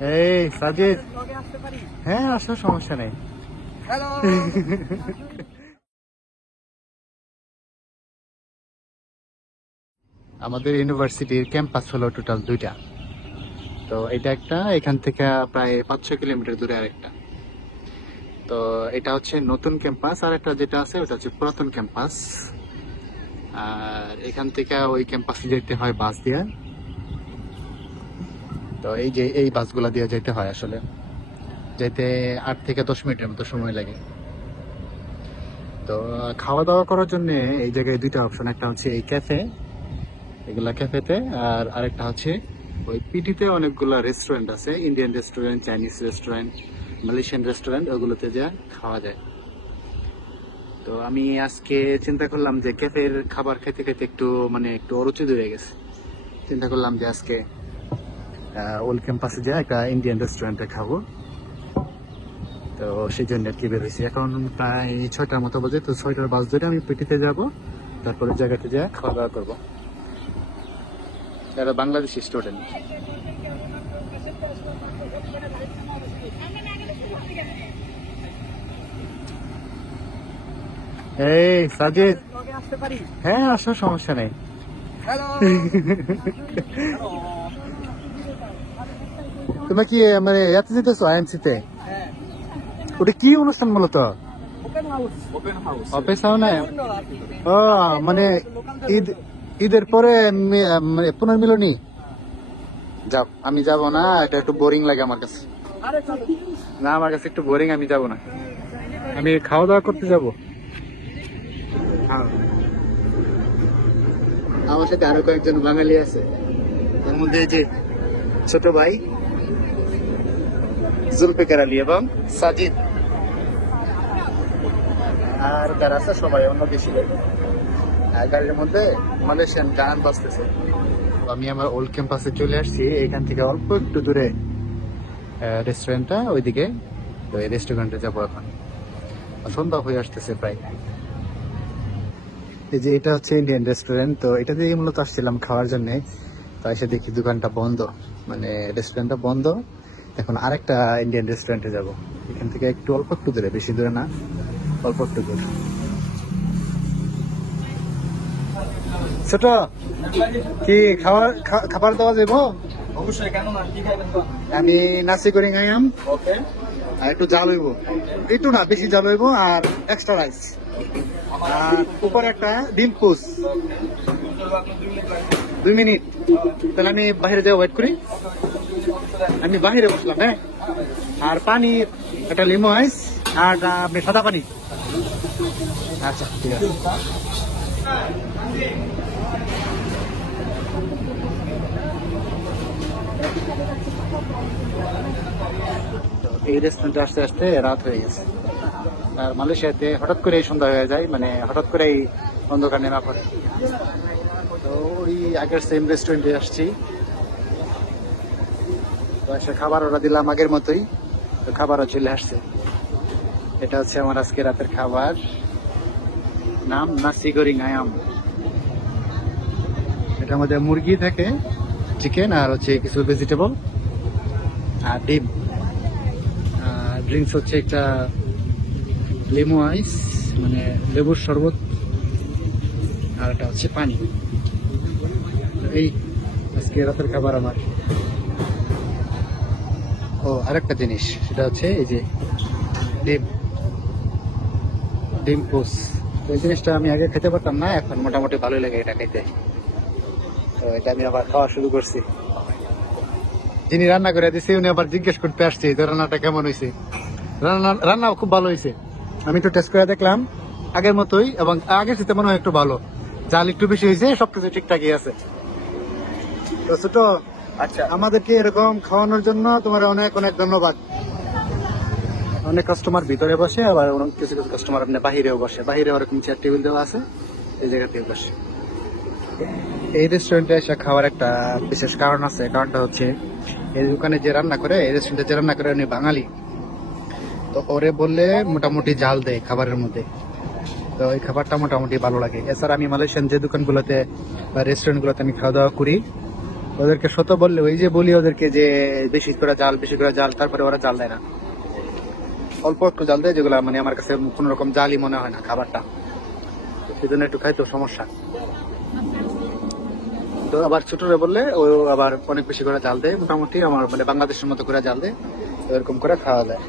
এই সাজিদ, হ্যাঁ আসার সমস্যা নেই। হ্যালো। আমাদের ইউনিভার্সিটির ক্যাম্পাস হলো টোটাল 2টা। তো এটা একটা, এখান থেকে প্রায় 5-6 কিলোমিটার দূরে আরেকটা। তো এটা হচ্ছে নতুন ক্যাম্পাস, আর একটা যেটা আছে ওটা হচ্ছে পুরাতন ক্যাম্পাস। আর এখান থেকে ওই ক্যাম্পাসে যেতে হয় বাস দিয়ে। তো এই যে এই বাসগুলা দিয়ে যেতে হয়, আসলে যেতে 8 থেকে 10 মিনিটের মতো সময় লাগে। তো খাওয়া দাওয়া করার জন্য এই জায়গায় 2টা অপশন, একটা হচ্ছে এই ক্যাফে, এগুলা ক্যাফেতে, আর আরেকটা হচ্ছে ওই পিটিতে অনেকগুলা রেস্টুরেন্ট আছে, Indian restaurant, Chinese restaurant, Malaysian restaurant, ওগুলোতে যা খাওয়া যায়। তো আমি আজকে চিন্তা করলাম যে ক্যাফের খাবার খেতে খেতে একটু অরুচি ধরে গেছে। চিন্তা করলাম যে আজকে ওল্ড ক্যাম্পাসে যা একটা ইন্ডিয়ান রেস্টুরেন্টে খাবো। তো সেই জন্য আর কি বের হয়েছি। এখন প্রায় 6টার মতো বাজে। তো 6টার বাস ধরে আমি পিটিতে যাব, তারপরে জায়গাতে যা খাওয়া দাওয়া করবো। এরা বাংলাদেশি স্টুডেন্ট। এই সাজিদ, হ্যাঁ আসার সমস্যা নেই। হ্যালো। তোমরা কি মানে এতে যেতেছো আইএমসি তে? ওটা কি অনুষ্ঠান মূলত? অফিস হাউস না? ও মানে ঈদের পরে মানে পুনর্মিলনী। যাও, আমি যাব না, এটা একটু বোরিং লাগে আমার কাছে। না, আমার কাছে একটু বোরিং, আমি যাব না। আমি খাওয়া দাওয়া করতে যাব। আমার সাথে আরো কয়েকজন বাঙালি আছে, তার মধ্যে এই যে ছোট ভাই জুলফিকার আলী এবং সাজিদ, আর যারা আছে সবাই অন্য দেশি লোক। গাড়ির মধ্যে মালয়েশিয়ান গান বাজতেছে। আমি আমার ওল্ড ক্যাম্পাসে চলে আসছি। এখান থেকে অল্প একটু দূরে রেস্টুরেন্টটা, ওইদিকে। তো এই রেস্টুরেন্টে যাবো এখন। সন্ধ্যা হয়ে আসতেছে প্রায়। এই যে এটা হচ্ছে ইন্ডিয়ান রেস্টুরেন্ট। তো এটা দিয়ে মূলত আসছিলাম খাওয়ার জন্য। তো এসে দেখি দোকানটা বন্ধ, মানে রেস্টুরেন্টটা বন্ধ। এখন আরেকটা ইন্ডিয়ান রেস্টুরেন্টে যাব। এখান থেকে একটু অল্প একটু দূরে, বেশি দূরে না, অল্প একটু দূরে। ছোট কি খাবার দেওয়া যাবো? অবশ্যই, কেন না, কি খাবেন? আমি নাসি করি আইয়াম, ওকে। আর একটু জাল হইব, একটু না বেশি জাল হইব, আর এক্সট্রা রাইস, আর উপরে একটা ডিম পুস। 2 মিনিট। তাহলে আমি বাইরে যাই, ওয়েট করি। আমি বাইরে বসলাম, হ্যাঁ। আর পানি একটা লিমো আইস, আর আপনি সাদা পানি। আচ্ছা ঠিক আছে। এই রেস্টুরেন্টে আসতে আসতে রাত হয়ে গেছে। আর মালয়েশিয়াতে হঠাৎ করে সন্ধ্যা হয়ে যায়, মানে হঠাৎ করেই অন্ধকার নেমে পড়ে। তো ওই আগের সেম রেস্টুরেন্টে আসছি। তো এসে খাবার অর্ডার দিলাম আগের মতোই। তো খাবারও চলে আসছে। এটা হচ্ছে আমার আজকে রাতের খাবার, নাম নাসি গোরিং আয়াম। এটার মধ্যে মুরগি থাকে, চিকেন, আর হচ্ছে কিছু ভেজিটেবল, আর ডিম। ড্রিঙ্কস হচ্ছে একটা লেমু আইস, মানে লেবুর শরবত, আর এটা হচ্ছে পানি। এই আজকে রাতের খাবার আমার। ও আরেকটা জিনিস, সেটা হচ্ছে এই যে ডিম পোস। এই জিনিসটা আমি আগে খেতে পারতাম না, এখন মোটামুটি ভালোই লাগে এটা খেতে। তো এটা আমি আবার খাওয়া শুরু করছি। যিনি রান্না করে দিচ্ছে উনি আবার জিজ্ঞেস করতে আসছে যে রান্নাটা কেমন হয়েছে। রান্না খুব ভালো হয়েছে। আমি একটু টেস্ট করে দেখলাম, আগের মতোই, এবং আগের সাথে মনে হয় একটু ভালো, জাল একটু বেশি হয়েছে, সবকিছু ঠিকঠাকই আছে। তো ছোট, আচ্ছা, আমাদেরকে এরকম খাওয়ানোর জন্য তোমার অনেক অনেক ধন্যবাদ। অনেক কাস্টমার ভিতরে বসে, আবার কিছু কিছু কাস্টমার আপনি বাহিরেও বসে। বাহিরে ওরকম চেয়ার টেবিল দেওয়া আছে, এই জায়গাতেও বসে। এই রেস্টুরেন্টে এসে খাওয়ার একটা বিশেষ কারণ আছে। কারণটা হচ্ছে এই দোকানে যে রান্না করে, এই রেস্টুরেন্টে যে রান্না করে উনি বাঙালি। তো ওরে বললে মোটামুটি জাল দেয় খাবারের মধ্যে। তো এই খাবারটা মোটামুটি ভালো লাগে। এছাড়া আমি মালয়েশিয়ান যে দোকানগুলোতে বা রেস্টুরেন্টগুলোতে আমি খাওয়া দাওয়া করি, তো ওদেরকে শত বললে ওই যে বলি ওদেরকে যে বেশি করে জাল, তারপরে ওরা জাল দেয় না, অল্প একটু জাল দেয়, যেগুলো মানে আমার কাছে কোন রকম জালই মনে হয় না খাবারটা, সেজন্য একটু খাইতো সমস্যা। তো আবার ছোটরা বললে ও আবার অনেক বেশি করে জাল দেয়, মোটামুটি আমার মানে বাংলাদেশের মতো করে জাল দেয়, তো এরকম করে খাওয়া যায়।